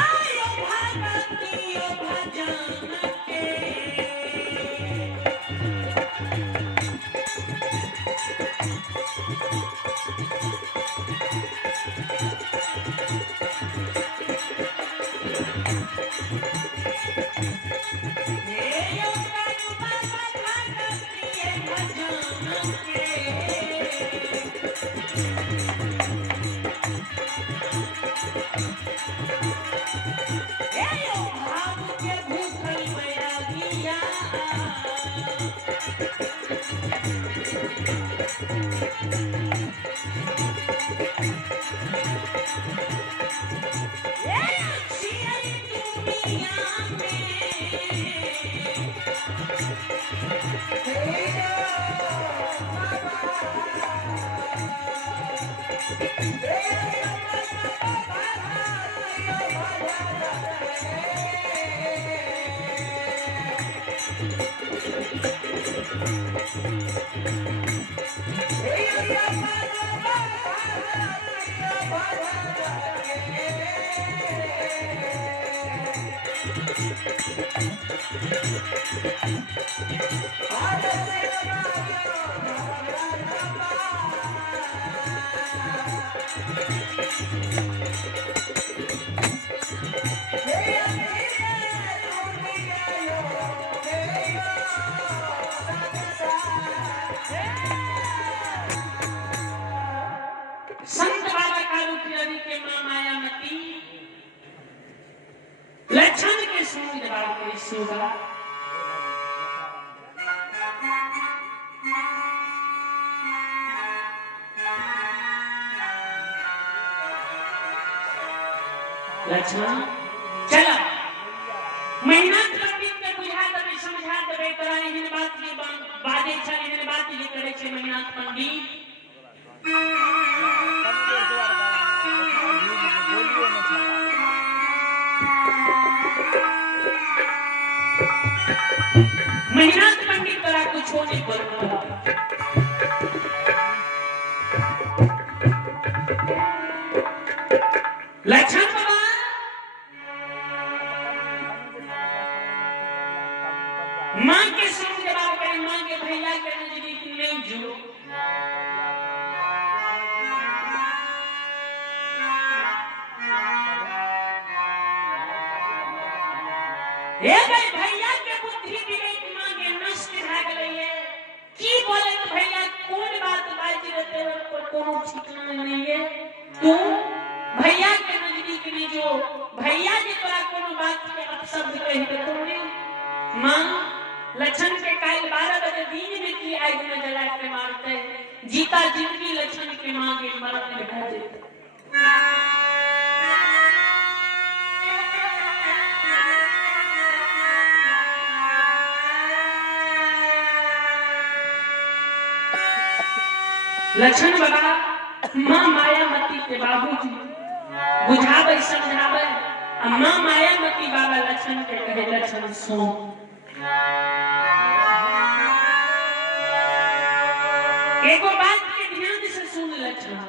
आयो भगतियो भजन के संत बाबा कालू रवि के मां मायामती लक्षण के सूंद जवाब के सूगा लक्षण चला मेहनत पंडित के बुझा देबे समझा देबे तोरा एहन बात के बाजे छै एहन बात जे करे छै मेहनत पंडित मेहनत पंडित तोरा कुछ नहीं करता लक्षण बाबा मां के संग जवाब करे मां के भैया के नजदीक नहीं जो भैया के बुद्धि विवेक मांगे नष्ट भ गए की बोले भैया कौन बात बाज रहते हो पर कोनो ठिकाना नहीं है तू भैया के नजदीक में जो भैया जी तोरा कोनो बात के अपशब्द कह दे तूने मां लक्षण के काल 12 बजे दिन में की आग में जला के मारते जीता जिंदगी लक्षण के मांगे मरण में ढह जाते लक्षण बाबा मां मायामती के बाबूजी बुझावे समझावे मां मायामती बाबा लक्षण के कहे लक्षण सुन एगो बात के ध्यान से सुन लक्षण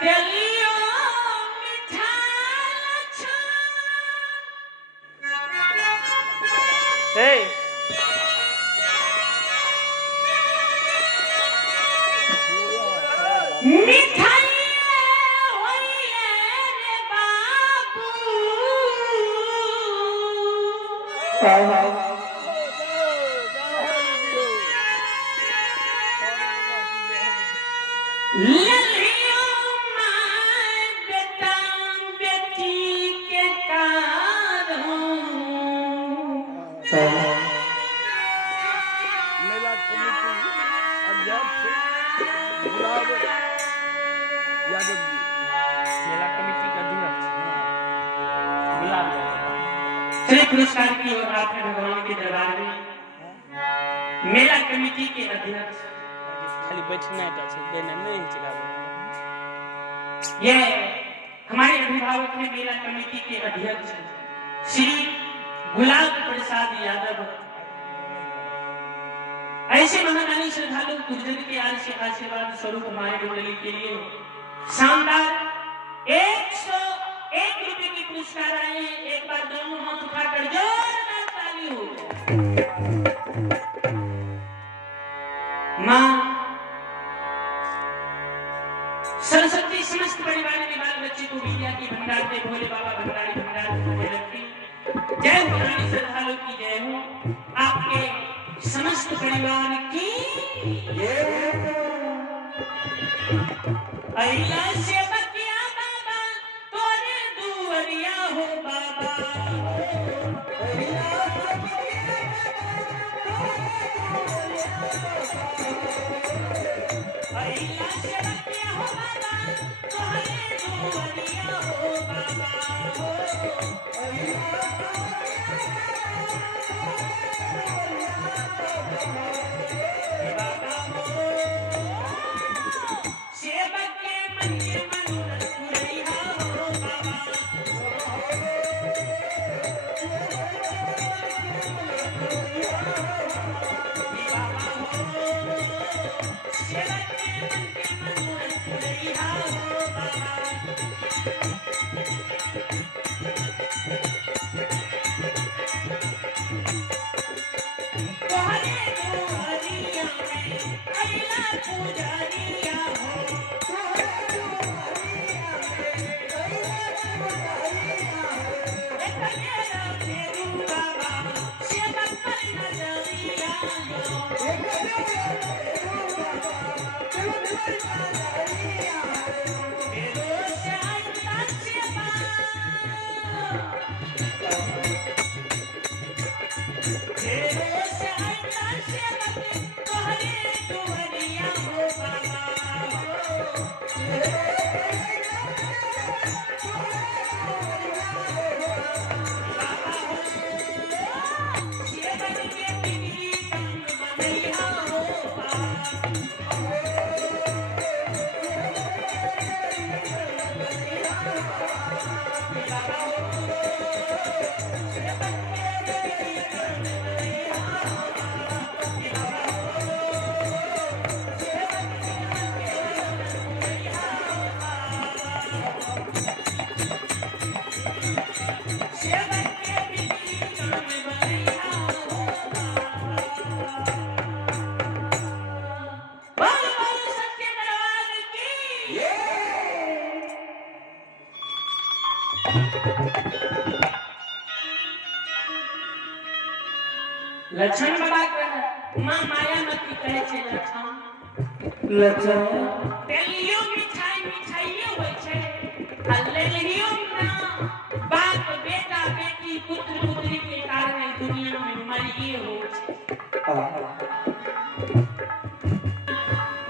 तेलियो मीठा लक्षण मिठाई होइए रे बाबू ललियो माय बेटा बेटी के कारण मेला कमेटी अध्यक्ष गुलाब यादव जी मेला कमेटी का अध्यक्ष गुलाब श्री पुरस्कार की ओर आपके भगवान के दरबार में मेला कमेटी के अध्यक्ष खाली बैठना है देना नहीं चला ये हमारे अभिभावक हैं मेला कमेटी के अध्यक्ष श्री गुलाब प्रसाद यादव ऐसे महारानी श्रद्धालु गुरुजन के आशीर्वाद स्वरूप हमारे मंडली के लिए शानदार 101 रुपए की पुरस्कार आए हैं। एक बार दोनों हाथ उठाकर जोरदार ताली हो। माँ सरस्वती समस्त परिवार में बाल बच्चे को विद्या की भंडार दे, भोले बाबा भंडारी भंडार में रखी। जय हो रानी श्रद्धालु की जय हो, आपके समस्त परिवार की अइला से बकिया बाबा तोरे दुवरिया हो बाबा, अइला से बकिया हो बाबा तोरे दुवरिया हो बाबा, सेवक के मन के मनोरथ पुरैया हो बाबा, सेवक के मन के मनोरथ पुरैया हो बाबा, तोहरे दुआरिया में अइला पुजारिया हो, एकनेरा फेरू बाबा सेवक पर नजरिया हो, फेरो से आइला सेवा, फेरो से आइला सेवक तोहरे दुआरिया हो बाबा, सेवक के बिगड़ी काम बनैया हो बाबा, सेवक के बिगड़ी काम बनैया हो बाबा। बोल बोल सत्य दरबार की लक्षण बाबा कहे मां मायामती कहे छे लक्षण तेलियो मिठाई मिठाइयो होय छे आ लेलियो ना बाप बेटा बेटी पुत्र पुत्री के कारण दुनिया में मरिए हो छे।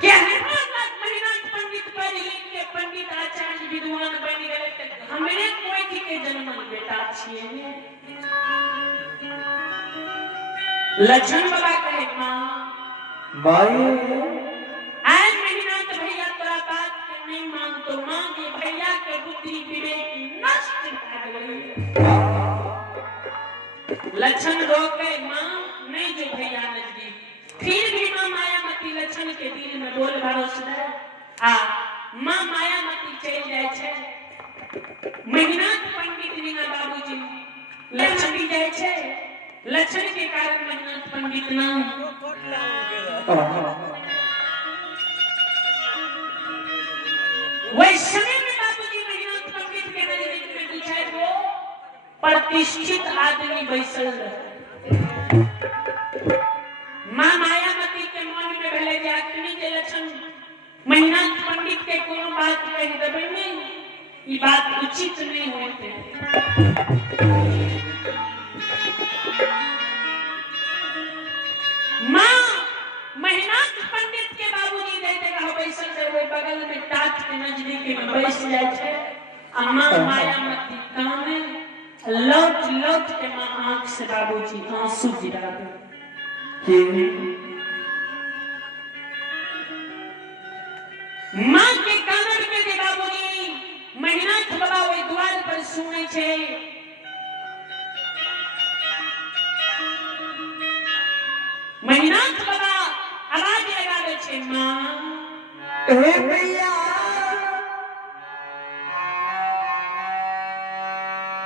क्या हिम्मत महिनाथ पंडित पढ़ लिख के पंडित आचार्य विद्वान बन गए त हमरे कोई थी के जन्मल बेटा छिए ने। लक्षण बाबा कहे मां आज महिनाथ भैया तोरा बात के नहीं मान तो मां के भैया के बुद्धि विवेक नष्ट कर गई। लक्षण रोके मां नहीं जो भैया नजदीक, फिर भी मां मायामती लक्षण के दिल में बोल भरोसा आ मां मायामती चल जाए छे। महिनाथ पंडित बिना बाबूजी लक्षण भी जाए छे। लक्षण के कारण महिनाथ पंडित नाम वैष्णव में बाबूजी महिनाथ पंडित के नजदीक में पूछे वो प्रतिष्ठित आदमी बैसल मां मायामती के मन में भले जाकनी के लक्षण महिनाथ पंडित के कोनो बात कह देबे नहीं, ई बात उचित नहीं होते। मां महिनाथ पंडित के बाबूजी दे देगा बैसल से वो बगल में टाट के नजदीक में बैठ जाए छे। मां मायामती काने लौट लौट के मां आंख से बाबूजी आंसू गिरा दे। मां के कानर में दे बाबूजी महिनाथ बाबा ओई द्वार पर सुने छे। महिनाथ बाबा माँ हे भैया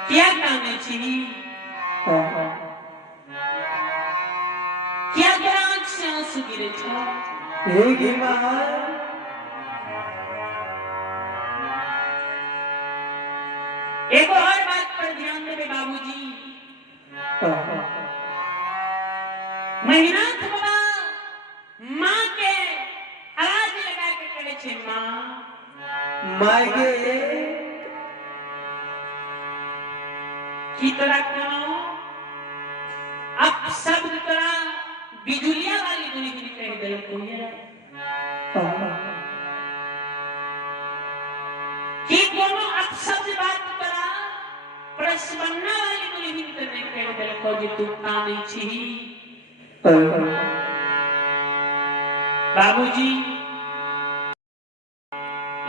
क्या काने छी क्या तोरा आँख से आंसू गिरे छौ हे गे माँ एगो और बात पर ध्यान देवे बाबूजी महिनाथ बाबा माँ के आवाज लगा के कहै छै माँ मागे की तोरा कोनो अब शब्द तोरा बिजुलिया वाली दुनिया कह देलको ये कि कोनो अपशब्द बात तोरा प्रश्नवन्ना वाली दुनिया नहीं कह देलको जे तू कानै छी बाबूजी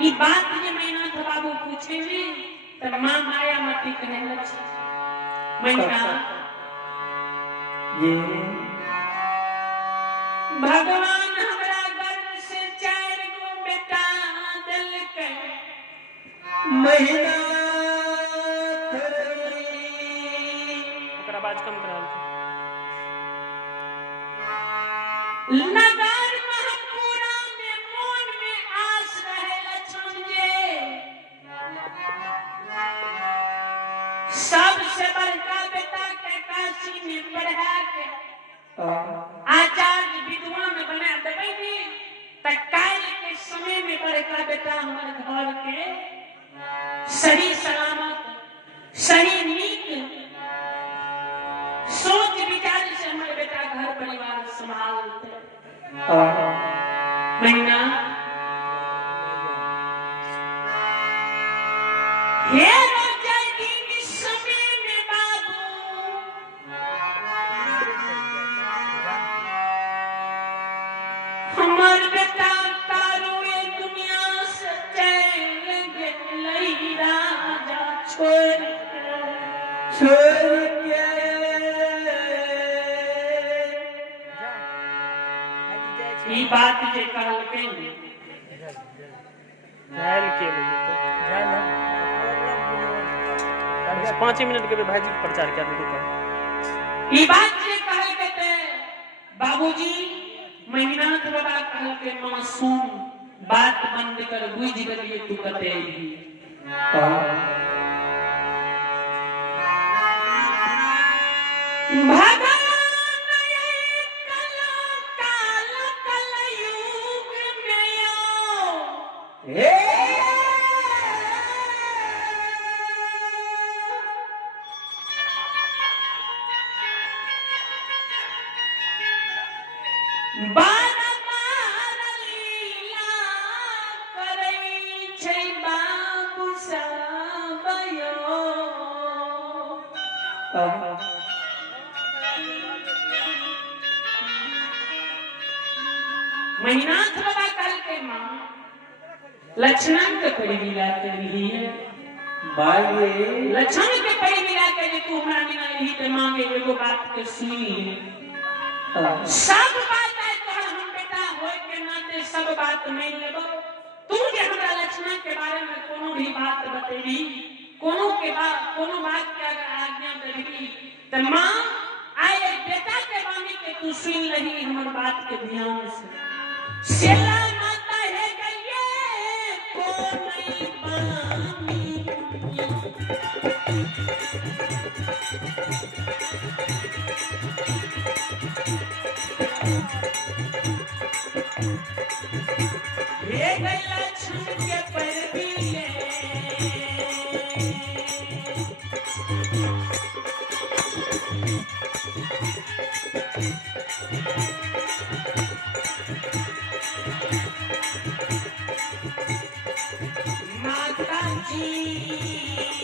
ई बात जे मैनाथ बाबू पूछे ने त माँ माया मती कहने लगी मैना ये भगवान हमरा गर्भ से 4 गो बेटा देलकै महीना ओकरा आवाज कम करा नगर महपुरा में मन में आस रहे लक्ष्मण जे सबसे बड़का बेटा के काशी में पढ़ा के आचार्य विद्वान बना देबै नी त काल के समय में बड़का बेटा हमर घर के सही सलामत सही नीक सोच विचार से हमर बेटा घर परिवार संभालते महीना हे रोजाई के समय में बाबू हमर बेटा तारो ये दुनिया से चल गेलै राजा छोड़ ई बात जे कहलकै झाल के लिए तो 5 मिनट के भाईजी के प्रचार क्या दे ई बात जे कहलकै ते बाबूजी महिनाथ बाबा कहलकै मासूम बात बंद कर बुझ गेलिए तू कते भगवान महिनाथ बाबा कल के माँ लक्ष्मण के परिविला के लिए मागे लक्ष्मण के परिविला के लिए तू हमरा बिना ही ते मांगे एगो बात के सुनी सब बात है तोहर हम बेटा होय के नाते सब बात मान लेबो तू जे हमरा लक्ष्मण के बारे में कोनो भी बात बतेबी कोनो बात के अगर आज्ञा देबी त माँ आए बेटा के बानी के तू सुन लही हमर बात के ध्यान से शेला माता है गये को नहीं बानी ये गला छूट के पर भी ले माता जी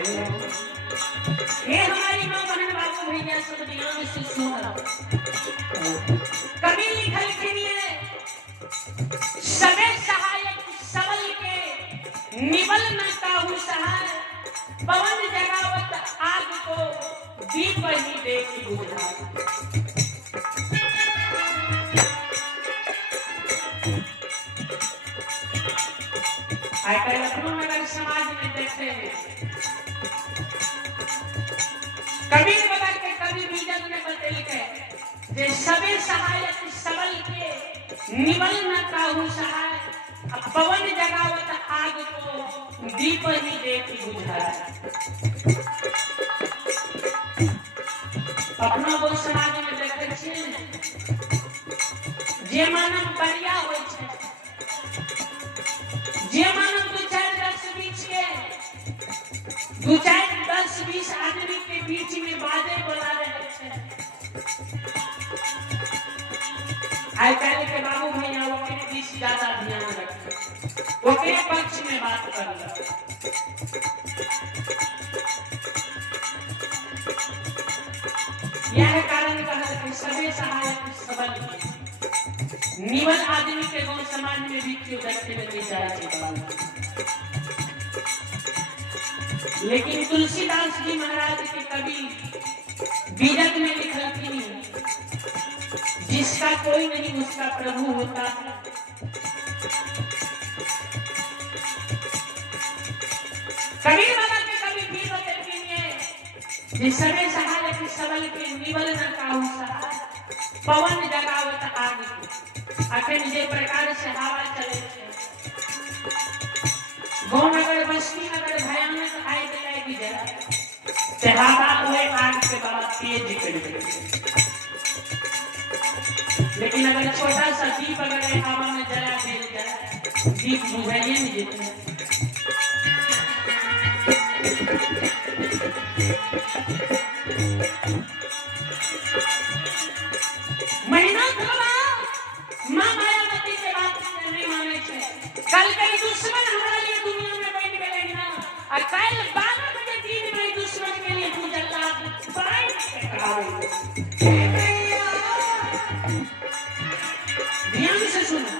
हे हमारी माँ बहन बाबू भैया सब ध्यान से सुनो। कभी लिखल सुनिए, सबे सहायक सबल के निबल न काहू सहाय, पवन जगावत आग को दीप ही देख बुझाए। आजकल लखनऊ नगर समाज में देखते हैं, कभी बता के कभी बीजक ने बदल के जे सबे सहायक सबल के निबल न काहू सहाय, अब पवन जगावत आग को दीप ही देख बुझाए। अपना वो समाज में देखते छियै जे मानव बढ़िया होय छै, जे मानव दू चार 10-20 आदमी के बीच में बाजे बोला रहे छै। आजकल के बाबू भैया ओकरे बीच ज्यादा ध्यान रखे, ओकरे पक्ष में बात कर। यह कारण कहल कि सबे सहायक सबल के निबल आदमी के गांव समाज में भी क्यों देखते लगे जाए छै। लेकिन तुलसीदास जी महाराज के कवि बीजक में लिखलखिन, जिसका कोई नहीं उसका प्रभु होता है। कबीर बाबा के कवि भी बतलखिन, जे सबे सहायक सबल के निबल न काहू सहाय, पवन जगावत आग को। अखन जे प्रकार से हवा चले छै, गाँव नगर बस्ती नगर भयानक आग लगी जाए, ते हवा हुए आग के बाबा तेज कर दे। लेकिन अगर छोटा सा दीप अगर हवा में जला दिया जाए, दीप बुझाइए नहीं देते। महीना माँ मायावती के बात नहीं माने छे। कल कई दुश्मन हमारा लिए दुनिया में बैठ गए ना, और कल 12 बजे दिन में दुश्मन के लिए पूजला ध्यान से सुनो।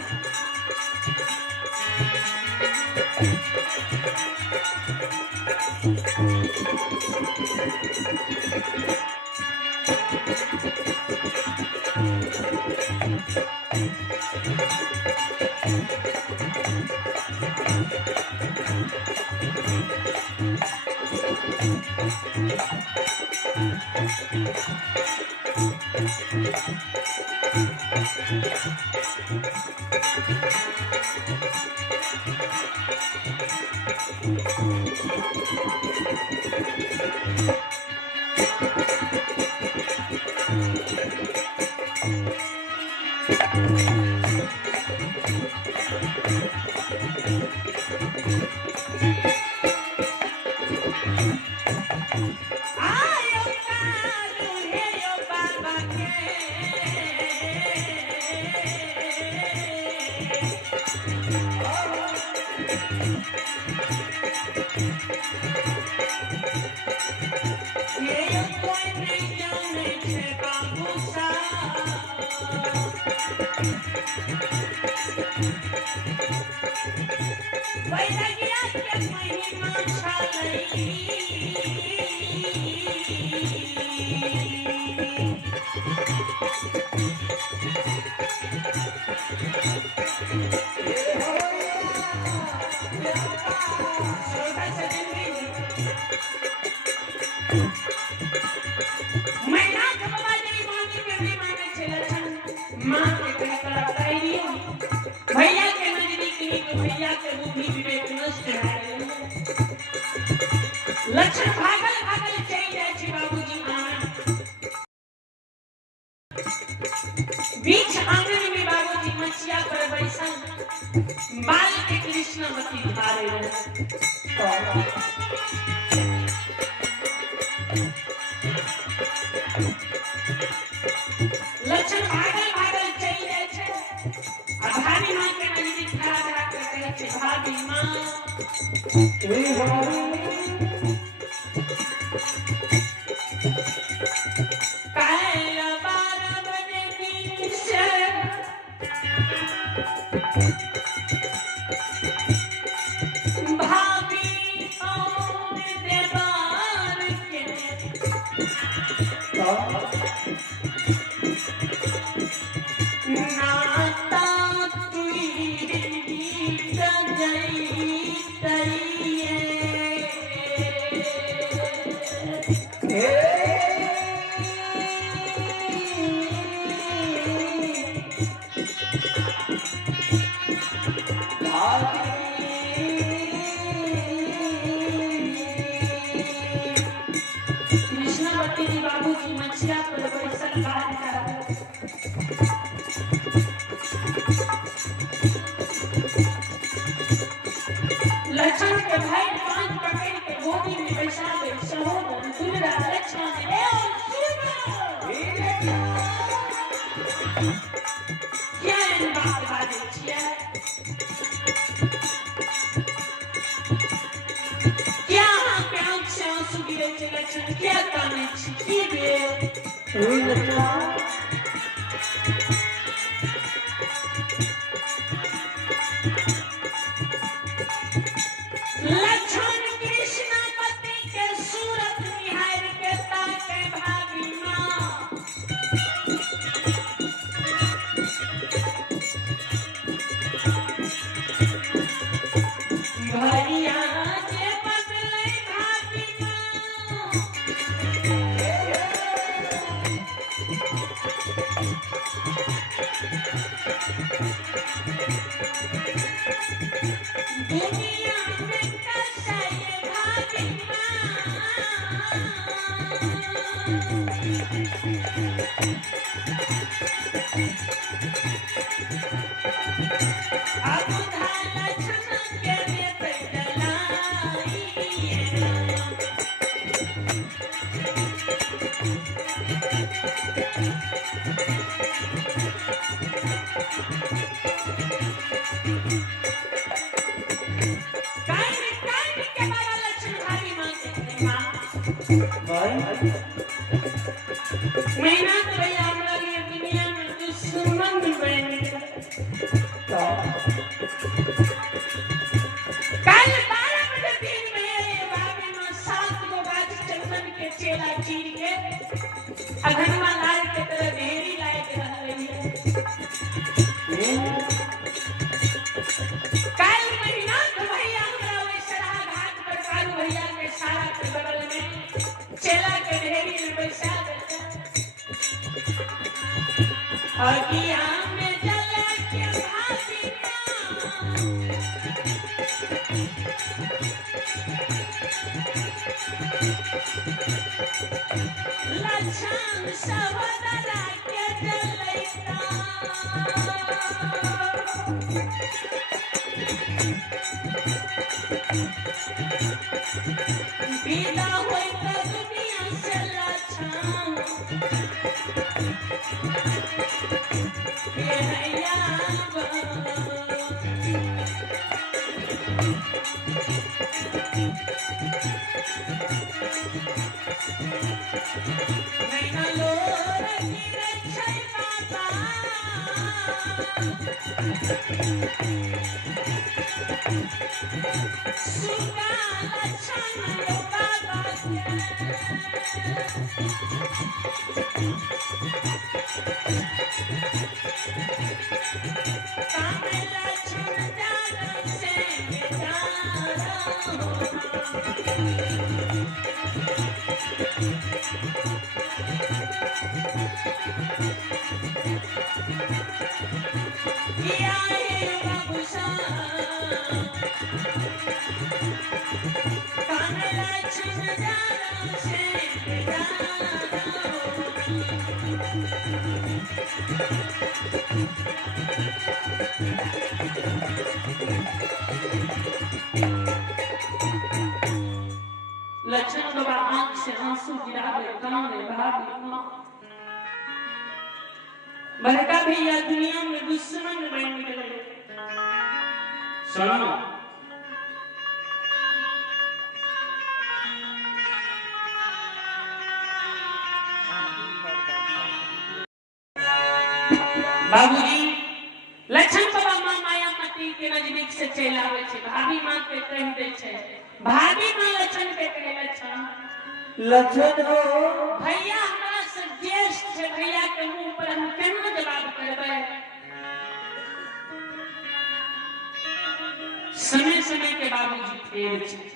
भैया के नजदीक नहीं तो भैया के बुद्धि विवेक नष्ट है। लक्षण भागल भागल चल जाए छे बाबूजी बीच आंगन में बाबूजी मछिया पर बैसल बाल के कृष्णवती धारे लक्षण भागल भागल चल जाए छे। भाभी माँ के नजदीक खड़ा रह कर कहे छे भाभी माँ आंसू गिरे छे लक्षण क्या काने छी की बे हे लक्ष्मण लक्षण कृष्ण पति के सूरत निहार के ताके भाभी मां भरिया जे बदले भाभी मां दुनिया में कैसा ये भाभी मां अब धाला छन के में डलाई काई के बाबा लक्षण भाभी मां के मां भाई महीना तो भैया हमरा लिए दुनिया में दुश्मन बन गया कल 12 बजे दिन में भाभी मां 7 गो गाछ चंदन के चेला चीर के अघनवा लाल के तरह ढेरी लाए के रह रही है कल महीना तो भैया हमरा वैसरा घाट पर कालू भैया के सारा के बगल में चेला के ढेरी में बैसा देता अगिया में जला के भाभी लक्षण सवदरा के जलैता बिना होई त दुनिया से लक्षण के हैया नैना लोर गिरे छै बाबा सुगा लक्षण लो बाबा कामे लक्षण जान से जाना किया ये बाबू सा कामे लक्षण जान से जाना लक्षण बाबा आंख से आंसू गिरावे काने भाभी मां बड़का भैया दुनिया में दुश्मन बन गए सुनो बाबूजी लक्षण बाबा मां माया मती के नजदीक से चल आवे छे भाभी मां के कह दे छे भाभी मां लक्षण के कहे लक्षण हो भैया हमरा से ज्येष्ठ छे भैया के मुंह पर हम केना जवाब करबै समय समय के बाबूजी फेर छे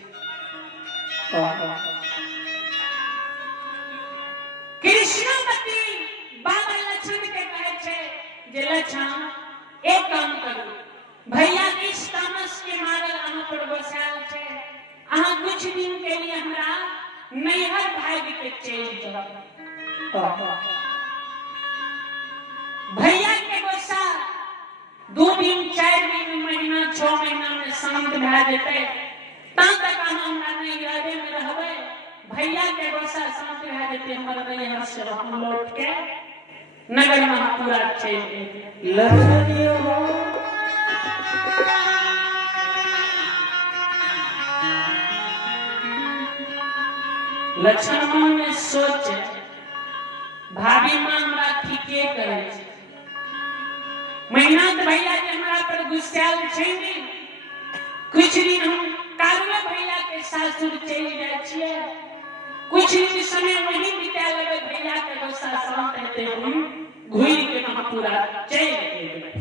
कृष्णवती बाबा लक्षण के कहे छे जे लक्षण एक काम करू भैया इस तामस के मारल अहाँ पर बसाल छे अहाँ कुछ दिन के लिए हमरा नैहर भाग के चल जाओ भैया के गोसा 2 दिन 4 दिन महीना 6 महीना में शांत भ जेते ता तक हमरा नैहरे में रहबै भैया के गोसा शांत भ जेते हमर नैहर से हम लौट के नगर महापुरा चल जेते लक्षण ये हो लक्षण मन में सोचे भाभी मां हमरा ठीके करे छै मेहनत भैया के हमरा पर गुस्साल छै ने कुछ दिन हम कारुआ भैया के सासुर चल जाय छियै कुछ दिन समय वही बिता लेबै भैया के गुस्सा शांत हेतै हम घुर के हम पूरा चल जेबै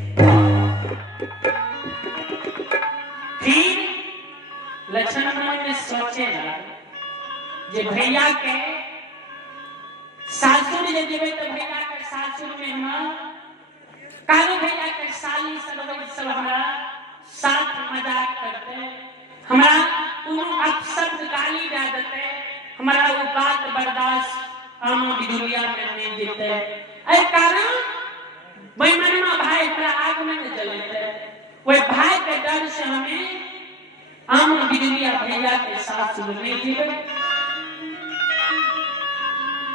फिर लक्षण मन में सोचे जे भैया के सासुर जे जेबै तो भैया के सासुर में हम कारू भैया के साली सब हमरा साथ मजाक करते हमरा कोनो अपशब्द गाली दे देते हमरा वो बात बर्दाश्त आमा बिदुलिया में नहीं देते ए कारण बेईमानमा भाई हमरा आग में न जलते वो भाई के डर से हमें आमा बिदुलिया भैया के सासुर में जेबै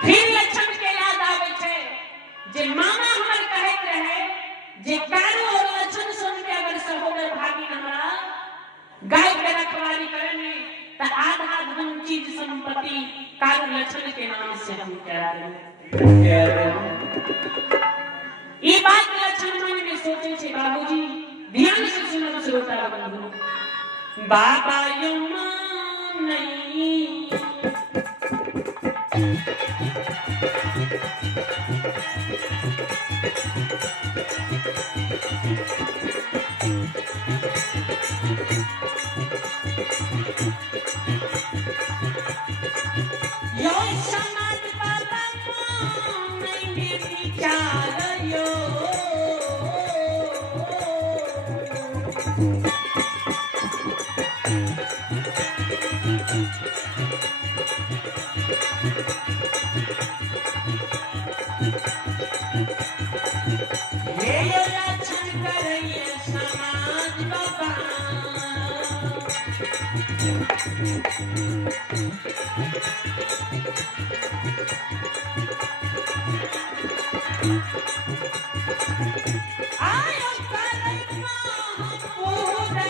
फिर लक्षण के याद आवे छे जे मामा हमर कहत रहे जे कारू और लक्षण सुन के अगर सहोदर भागी हमरा गाय के रखवाली करने त आधा धन चीज संपत्ति कारू लक्षण के नाम से हम कह दें ई बात लक्षण मन में सोचे छे बाबूजी ध्यान से सुनो श्रोता बंधु बाबा यमुना नहीं यो समाज बाबा नहीं विचार यो ये लक्षण करे समाज बाबा आयो करैमा पूरा